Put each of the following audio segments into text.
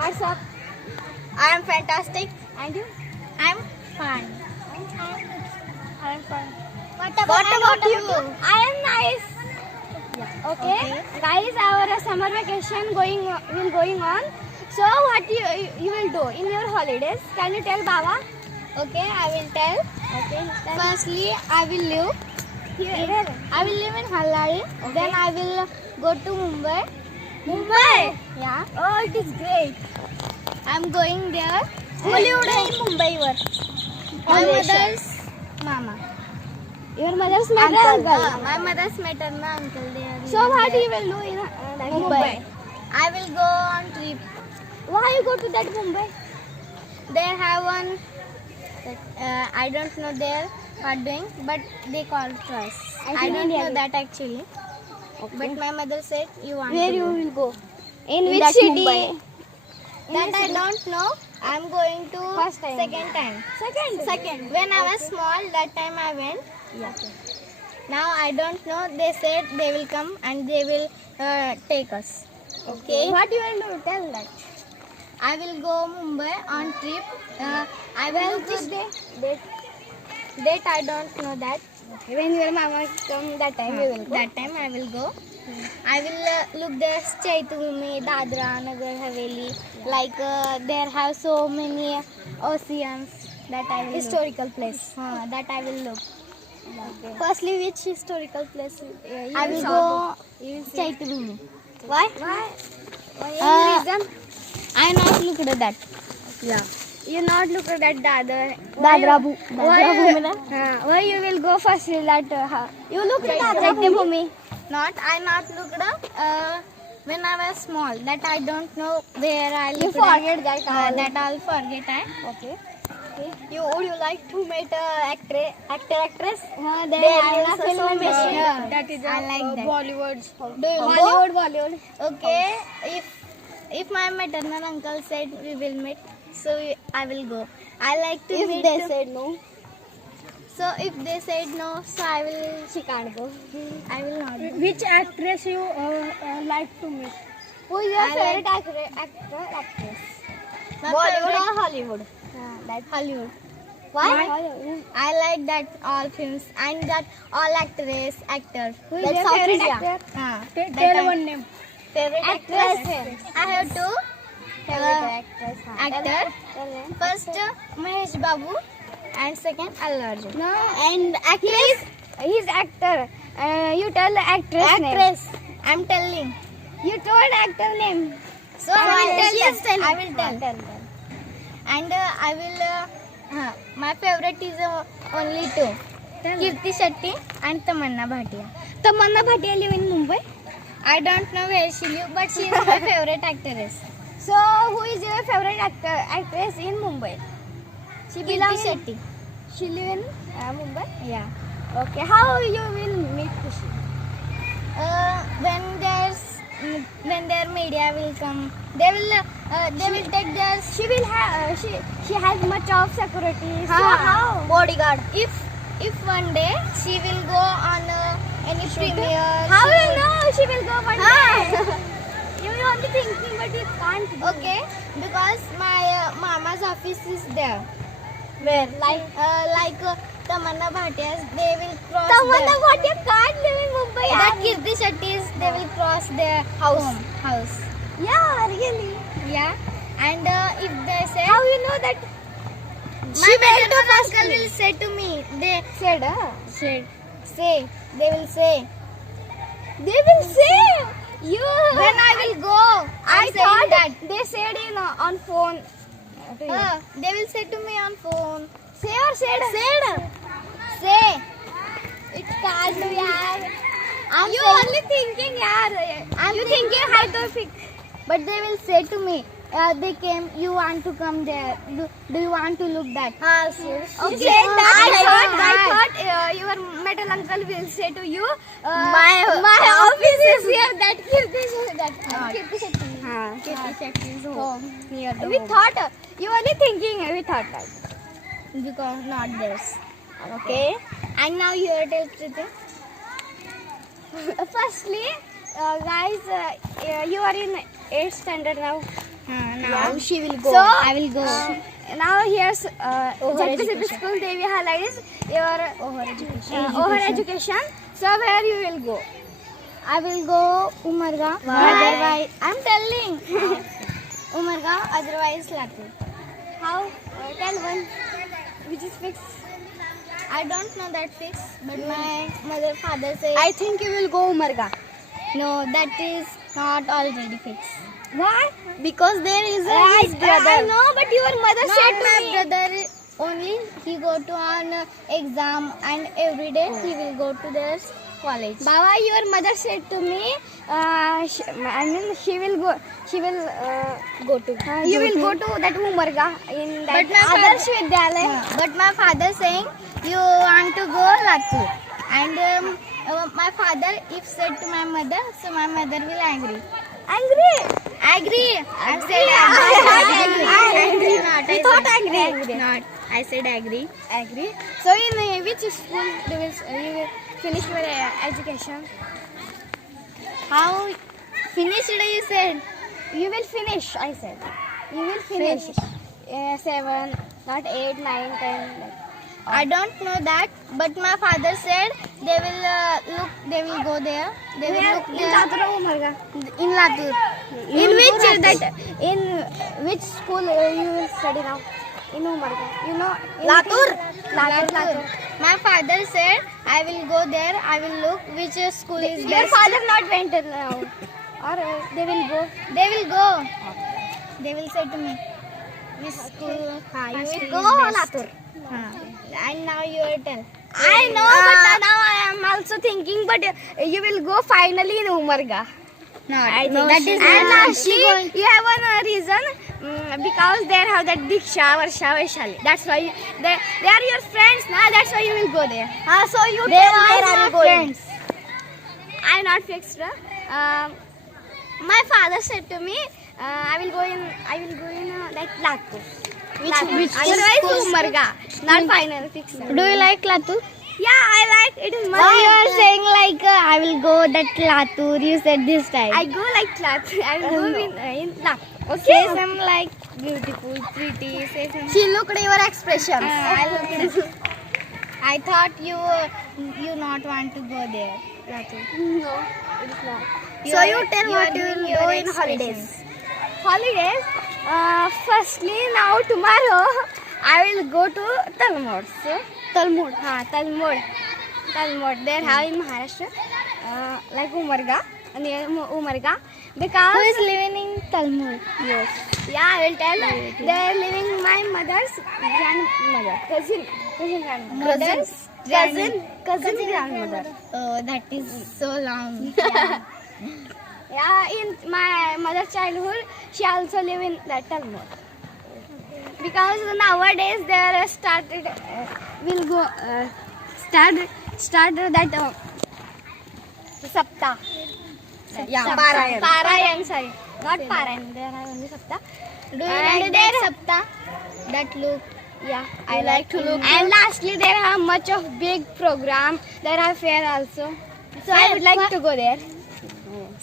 What's up? I am fantastic. And you? I'm fine. I'm fine. What about you? I am nice. Yeah. Okay. Guys, our summer vacation going on. So what you will do in your holidays? Can you tell Baba? Okay, I will tell. Okay. Firstly, I will live. Where? I will live in Hallari. Okay. Then I will go to Mumbai. Mumbai. Yeah. Oh, it is great. I'm going there. Hollywood मुंबईवर. My mother's mama. Your mother's maternal uncle. My mother's maternal uncle. They are So what living you will do in that Mumbai. I will go on trip. Why you go to that Mumbai? There have one. I don't know there what doing, but they call us. I don't know that actually. Okay. But my mother said you want Where to you go. will go? In In which that city? Mumbai. In That which I city? don't know. I'm going to First time. second time. Second. When I was small, that time I went. Yeah. Now I don't know. They said they will come and they will take us. Okay. What you will do? Tell that. I will go Mumbai on trip. I will look which the day? date. I don't know that. When your mama come, that time you will go. That time I will go. I will look the Chaitubhumi, Dadra, Nagar Haveli. Like there have so many oceans that I will Historical place. look. That I will look. Okay. Firstly, which historical place? You I will saw. go You will see. Chaitubhumi. Why? Why? Any reason? I not looked at that. Yeah. You not look at that Dadra. Why you will go first? That you look at Dadra Bhumi. I not looked up when I was small. That I don't know where I You looked forget that. at. That I'll forget. Okay. Would you like to meet actor actress? They They have are a film so industry. many. That is I like that. Bollywood. Do you go? Bollywood. Okay. If my maternal uncle said we will meet, so I will go. I like to meet. If they said no, So if they said no, so I will. she can't go. I will not. Which actress you like to meet? Who is your I favorite actress? My Bollywood favorite- or Hollywood? Like Hollywood. Why? I like that all films and that all actors, actors. Who is That's your South favorite India. actor? That I- one name. Favorite actress. I have two. Favorite actress. Actor. Tell them. First Mahesh Babu and second Allu Arjun. No. And actress. He's actor. You tell the actress name. Actress. I'm telling. You told actor name. So I will tell She you. is telling. I will tell. And I will. My favorite is only two. Kirti Shetty and Tamanna Bhatia. Tamanna Bhatia live in Mumbai. I don't know where she lives, but she is my favorite actress. So who is your favorite actress in Mumbai? She Kirti belong in, Shetty. She live in Mumbai. Yeah. Okay. How you will meet Khushi? When their media will come, they will take their She will have. She has much of security. So how? bodyguard. If one day she will go on any premiere. How she you know she will go one Ah. day? You will only thinking, but you can't. do. Okay, because my mama's office is there. Where? Like Tamanna Bhatia's, they will cross. Tamanna their- Bhatia can't live in Mumbai. That Kirti Shetty's, they will cross their house. Yeah, really. Yeah. And if they say, How you know that? my maternal uncle will say to me, they Said. say, they will say, They will say you. when I will go, I I'm saying thought that. they said on phone. To you. They will say to me on phone. Say or said? Say. It can't be yaar. I'm You saying- only thinking yaar. I'm You thinking- thinking how to fix. But they will say to me, they came, you want to come there. Do you want to look that? Okay. Okay. I thought your metal uncle will say to you. My office is here. That Kirti Shetty. Kirti Shetty's home near the We home. thought you only thinking. We thought that. Because not theirs. Okay. And now you are telling. Firstly, guys, you are in 8th standard now. Now she will go. So I will go. Now here's Over Jagdishpur education. School Devi highlights your Over education. over education. So where you will go? I will go Umarga. Why? Otherwise, I'm telling. Umarga. Otherwise, Latur. How? Tell one. Which is fixed. I don't know that fix, but my father says I think you will go Umarga. no. That is not already fixed. Why? Because there is his brother. I know, but your mother said Not to my me. brother. Only he go to an exam and every day he will go to their college. Baba, your mother said to me, I mean, she will go. She will Go to. you will go to that Umarga in that But my Adarsh father- Vidyalaya. But my father saying you want to go Latur, and my father if said to my mother, so my mother will angry. Angry. Agree. I said Angry. Not. You I thought said angry. Not. I said agree. Agree. So in which school you will finish your education? How finished you said? You will finish. I said. You will finish. 7, not 8, 9, 10. Like. I don't know that, but my father said they will look. They will go there. They will look In there Latur or Umarga? in Latur. In which that in which school you will study now? In Umarga. You know Latur. Latur. My father said I will go there. I will look which school is Your best. father not went now, or they will go. They will go. They will say to me, which school? You school will is go best. Latur. And now you will tell. I know, but now I am also thinking. But you will go finally in Umarga. I think No, that is and not- lastly, you have one reason because they have that Diksha, Varsha, Vaishali. That's why they are your friends now. That's why you will go there. So you They tell are where my are you going? friends. I'm not fixed. My father said to me, I will go in like Latur. Which Otherwise school? Umarga. Not final fixed. Do you like Latur? Yeah, I like it. Is Why you are saying like I will go that Latur? You said this time. I go like Latur. I will go in Latur. Say Okay. some like beautiful, pretty. Say some. She looked at your expressions. I looked at it. I thought you not want to go there, Latur. No, it is not. You So are- you tell you what are you doing will your do in expressions. holidays. Holidays. Firstly, now tomorrow I will go to Talmud. So, Talmud. Talmud. There have in Maharashtra, like Umarga, near Umarga, because Who is living in Talmud? yes. Yeah, I will tell. They are living my mother's grandmother, cousin grandmother. Cousin grandmother. Oh, that is so long. Yeah, in my mother's childhood, she also live in that Talmud. Because nowadays they are started, will go start that Sapta. Yeah, Parayan. Parayan. Parayan, sorry, not Parayan. There are only Sapta. Do you And like there- that Sapta? That look. Yeah, I I like to look. And lastly, there are much of big program. There are fair also. So I would like to go there.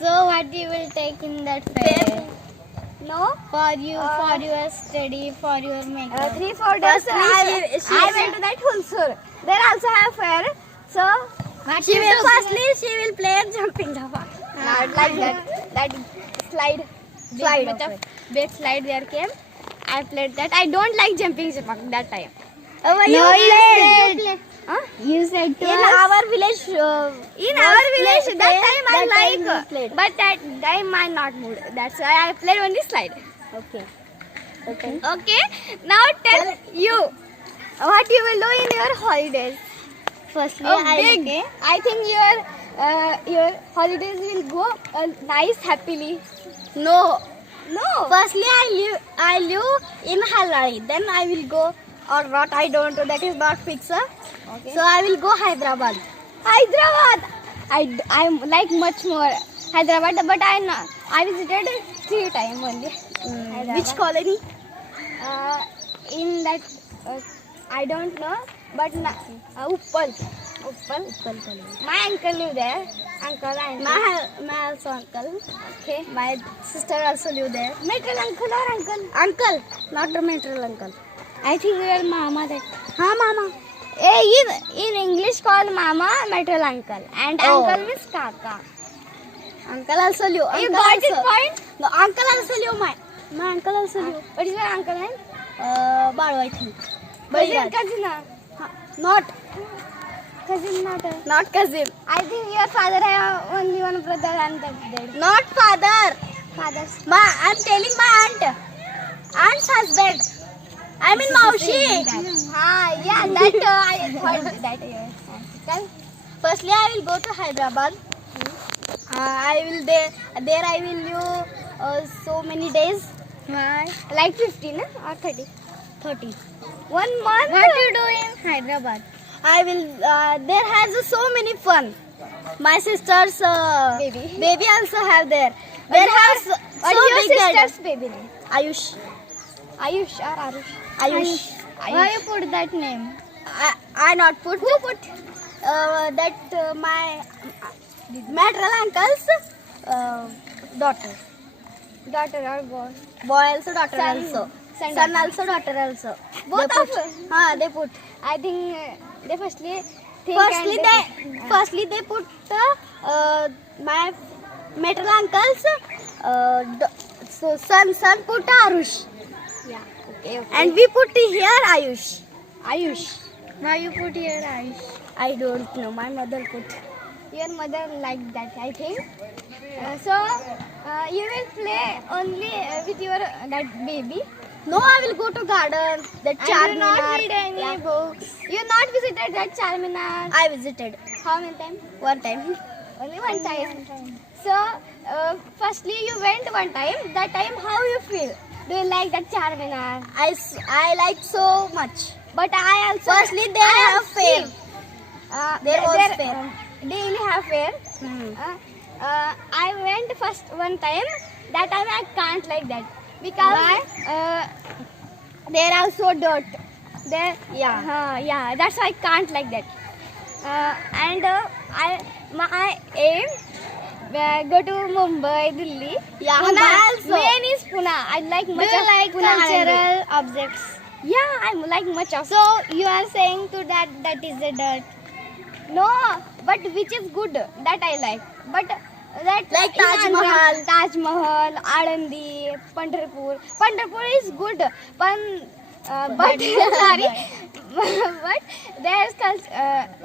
So what you will take in that fair? No. For you, for your study, for your makeup. 3-4 days. Firstly, I went to that Hulsur. There also have fair. So What she you will took? she will play jumping java. Not like that slide. Much of big slide there came. I played that. I don't like jumping java that time. No, you said. Huh? You said to In us. our village, that time I that time like, you played. but that time I'm not mood. That's why I played only slide. Okay. Okay. Now tell you what you will do in your holidays. Firstly, Big. I think your holidays will go nice happily. No. Firstly, I live in Halari. Then I will go or not. I don't know. That is not fixed. Okay. So I will go Hyderabad. I like much more Hyderabad, but I visited 3 times only. Which colony? In that I don't know, but Uppal. My uncle live there, uncle, auntie. My also uncle. Okay. My sister also live there. Maternal uncle or uncle? Uncle, not a maternal uncle. I think your mama that. Huh, mama. In English called mama maternal uncle and Oh. uncle means kaka. Uncle also live. You Uncle got also. it point? No, uncle also live. My uncle also live. What is your uncle name? Balu, I think. Cousin, Bariraj. cousin. Not. Cousin not. Not cousin. I think your father have only one brother and that's dead. Not father. Father's. I'm telling my aunt. Aunt's husband. I mean Maushi. Yeah, that I heard that. Yes. Firstly, I will go to Hyderabad. I will there I will live so many days. Why? Like 15 or 30? 30. 1 month. What you do in Hyderabad? I will. There has so many fun. My sister's baby also have there. There has What so is big your garden. sister's baby name? Ayush. Ayush or Arush? Ayush. Why you put that name? I not put. Who put? My maternal uncle's daughter. Daughter or boy? Boy also, daughter Son. also. Son Son daughter. also, daughter also. Both They of put. us? They put. I think they firstly think Firstly they put my maternal uncle's so son put Arush. Yeah. Okay. And we put here Ayush. Why you put here Ayush? I don't know. My mother put. Your mother liked that, I think. So you will play only with your that baby. No, I will go to garden. That And you not Charminar. read any Yeah. books. You not visited that Charminar. I visited How many times? one time. Only one time. So firstly you went one time. That time how you feel? Do you like that Charminar? I like so much. But I also. Firstly, they I have fair. There was there- fair. Daily have fair. I went first one time. That time I can't like that because there are so dirt. There. Yeah. Yeah. That's why I can't like that. And my aim go to Mumbai, Delhi. Yeah, Pune. Mumbai also. Main is Pune. I like much you of like Pune cultural objects. Yeah, I like much of. So you are saying to that is a dirt. No, but which is good that I like. But that Like in Taj Andhra, Mahal. Taj Mahal, Alandi, Pandharpur. Pandharpur is good, but sorry, but there's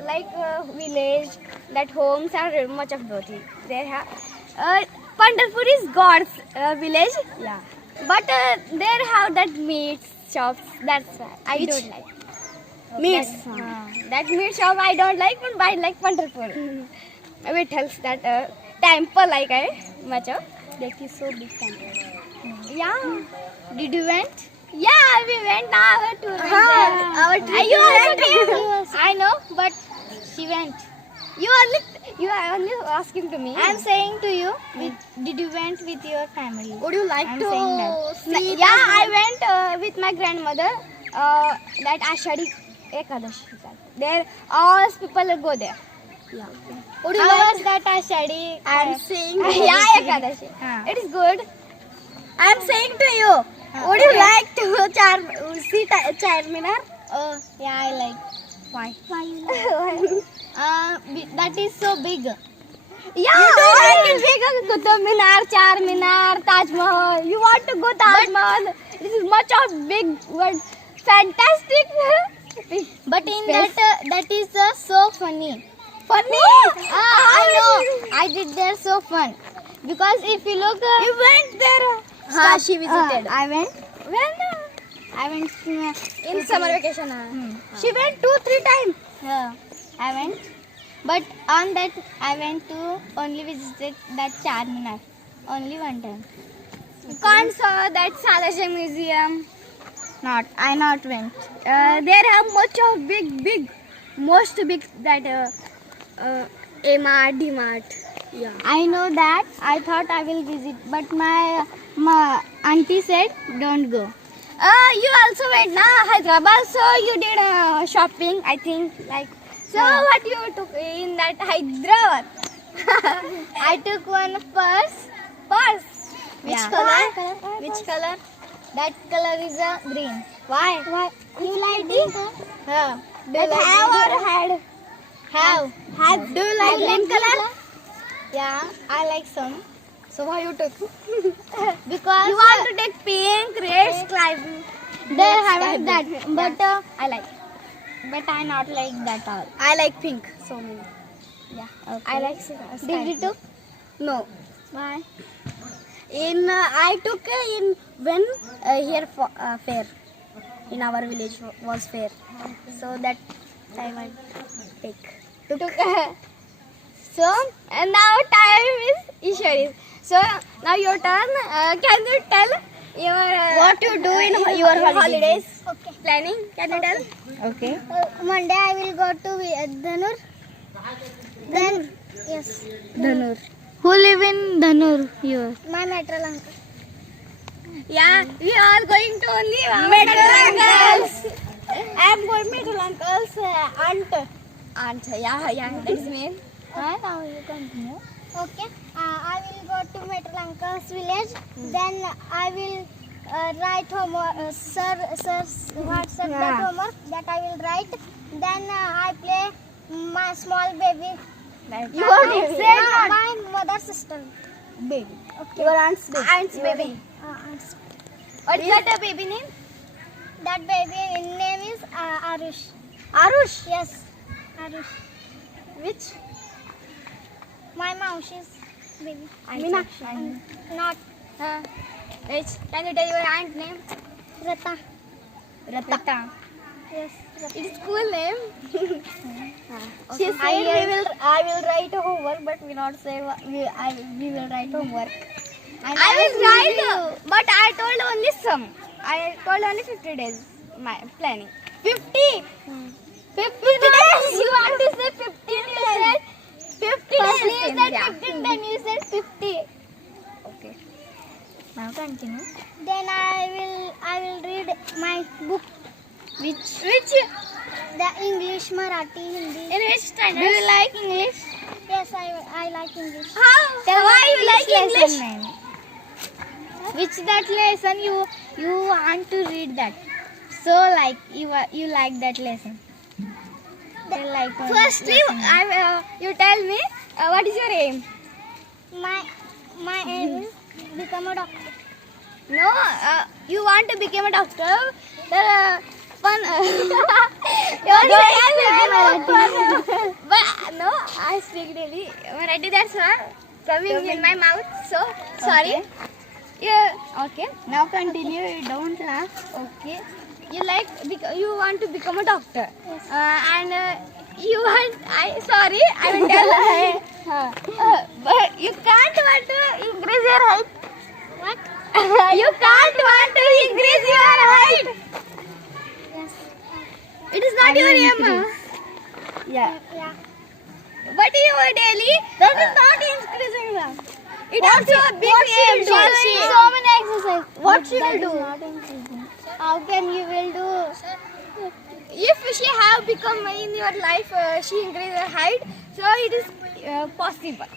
like village that homes are much of dirty. There have Pandharpur is God's village, Yeah. but there have that meat shops. That's why I Which? don't like. Meats. That meat shop I don't like, but I like Pandharpur. It helps that temple like I much of. That is so big temple. Yeah. Did you went? Yeah, we went our tour. Our trip You also went. came. I know, but she went. You are only asking to me. I'm saying to you, did you went with your family? Would you like I'm to saying that. see? Yeah, I went with my grandmother. That Ashadi Ekadashi. There, all people go there. Yeah. Would you How like? was that Ashadi? I'm saying. Yeah, Ekadashi. It is good. I'm saying to you. Would you like to see Charminar? Yeah, I like. Why? That is so big. Yeah, You I do can big Qutub Minar, Charminar, Taj Mahal. You want to go Taj Mahal? This is much of big, but fantastic. But in Space. that is so funny. Funny. I know. I did there so fun. Because if you look, You went there. she visited. I went. When? I went In summer vacation. She went 2-3 times. Yeah, I went. But on that, I went to only visited that Charminar. Only one time. You can't saw that Salasha Museum. I not went. There have much of big, most big that A-Mart, D-Mart. Yeah. I know that. I thought I will visit, but my auntie said don't go. You also went na Hyderabad, so you did shopping, I think. Like, so Yeah. what you took in that Hyderabad? I took one purse. Purse. Which Yeah. color? Which color? That color is a green. Why? You like green color? Yeah. Do you But like have green or color? had? Have. Had. Do you like green color? Yeah, I like some. So why you took? Because You want to take pink, red, sky blue. they Red, sky have blue. that, but I like. but I not like that all. I like pink. So many. Yeah. I like sky Did you blue. took? No. Why? In I took in when here for, fair in our village was fair. So that time I took. So and now time is Ishwari's. So now your turn. Can you tell your What you do in your holidays? Okay. Planning? Can you tell? Okay. Monday I will go to Dhanur. Then yes. Dhanur. Who live in Dhanur? You. My maternal uncle. Yeah, we are going to only maternal uncles. I am going maternal uncles aunt. Aunt, yeah, that's mean. Now you continue. Okay. I will go to maternal uncle's village. Then I will write homework. Sir, what's that Yeah. homework that I will write. Then I play my small baby. You are said My mother's sister. baby. Your aunt's baby. Aunt's baby. Aunt's. What is that a baby name? That baby name is Arush. Arush. Yes, Arush. Which? My Maushi's baby. Meenakshi. Not Which? Can you tell your aunt name? Rata. Rata. Yes, Rata. It is cool name. She said I I will write a homework, but we not say we will write homework. I will write, but I told only some. I told only 50 days. My planning. 50. 50 days. You want to say 15? You said 50 Firstly days. you said Yeah. 15, then you said 50. Okay. Now continue. Then I will read my book. Which? The English, Marathi, Hindi. In which standard? Do you like English? Yes, I like English. How? Why you like English? Which that lesson you want to read that? So like you like that lesson. They like Firstly, you tell me what is your aim? my aim is become a doctor. No, you want to become a doctor. The fun. But no, I speak daily Marathi. That's why coming in my mouth. So sorry. Yeah. Okay. Now continue. You don't laugh. Okay. You like you want to become a doctor. Yes. And you want. I will tell. But you can't want to increase your height. What? You can't want to increase your height. Yes. It is not your aim. Yeah. But you daily. That is not increasing them. It also a big aim. She will do so many exercises. What she That will is do? not increasing. How can you will do? If she have become in your life, she increase her height. So it is possible.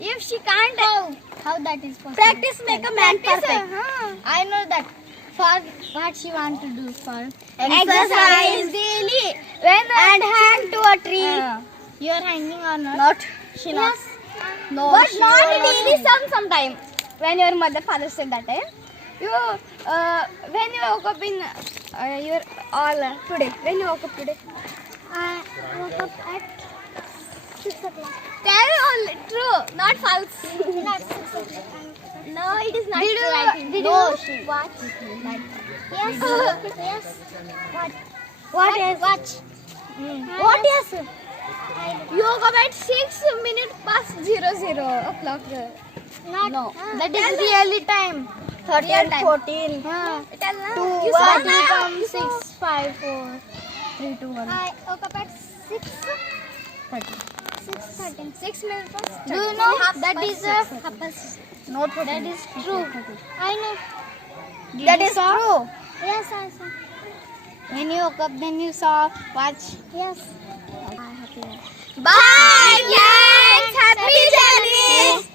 If she can't, How that is possible? practice make a man Practice, perfect. I know that. For what she want to do for Exercise daily. And hang to a tree. You are hanging or not? Not. She not. Yes. No, but not daily. Sometime. When your father said that time, you when you woke up in your all today. When you woke up today. I woke up at 6 o'clock. Tell all true, not false. Not 6 o'clock. No, it is not Did true. you- I think. did No, you she. watch? Like, Yes. Yes. What? What is? Watch. What is? I You woke up at 6 minutes past 00 o'clock. not. No. That Tell is me. really time. 13, 14. Tell na. Two, You one, saw na. become You saw. 6, 5, 4, 3, 2, 1. I woke up at 6, 13. 6:13. 6 minutes past. Do you know Half that past is six. not that is true. I know. That you is saw? true. Yes, I saw. When you woke up, then you saw watch. Yes. Bye. Thanks. Happy Happy journey.